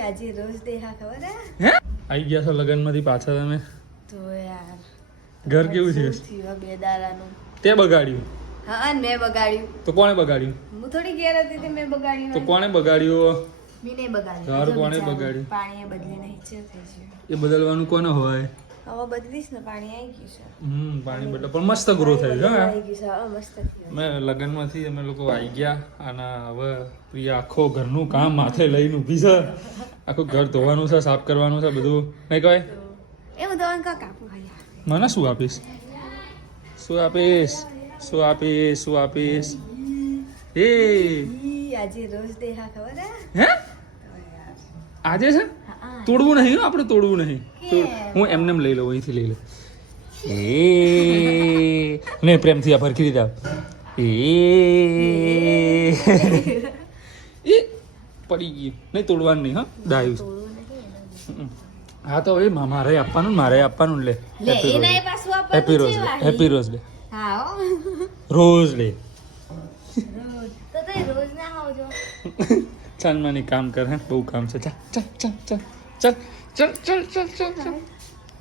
આજે રોજ દેહા ખબર હે આવી ગયા છો લગનમાંથી પાછા તમે તો યાર ઘર કેવું છે બે દાડાનું તે બગાડ્યું હા મેં બગાડ્યું તો કોણે બગાડ્યું હું થોડી ઘેર હતી તે મેં બગાડ્યું તો કોણે બગાડ્યું મીને બગાડ્યું ઘર જો કોણે બિચારું બગાડ્યું? પાણી બદલી નહીં છે થઈ ગયું એ બદલવાનું કોને હોય હવે બદલીશ ને પાણી આવી ગયું છે પાણી બદલ પણ મસ્ત ગ્રો થઈ ગયો હે આવી ગયું છે હા મસ્ત થયું મેં લગનમાંથી અમે લોકો આવી ગયા અને હવે પ્રિયા આખો ઘરનું કામ માથે લઈને ઊભી છે આખું ઘર ધોવાનું છે સાફ કરવાનું છે બધું નહીં કહેવાય એવું દવાનું કા કાપું ખાલી મને શું આપીશ શું આપીશ શું આપીશ શું આપીશ એ આજે રોજ દેહા ખબર હે આજે છે તોડવું નહીં હો, આપણે તોડવું નહીં હું એમને એમ લઈ લઉં અહીંથી લઈ લઉં એ નહીં પ્રેમથી આ ફરકી દીધા એ પડી ગઈ નહીં તોડવાનું નહીં હા ડાયું હા તો એ મારે આપવાનું ને મારે આપવાનું લે happy rose happy rose day હા રોઝ ડે તો રોજ ના આવજો ચાલ માની કામ કર હે બહુ કામ છે ચાલ ચાલ ચાલ ચાલ ચાલ ચાલ ચાલ ચાલ ચાલ ચાલ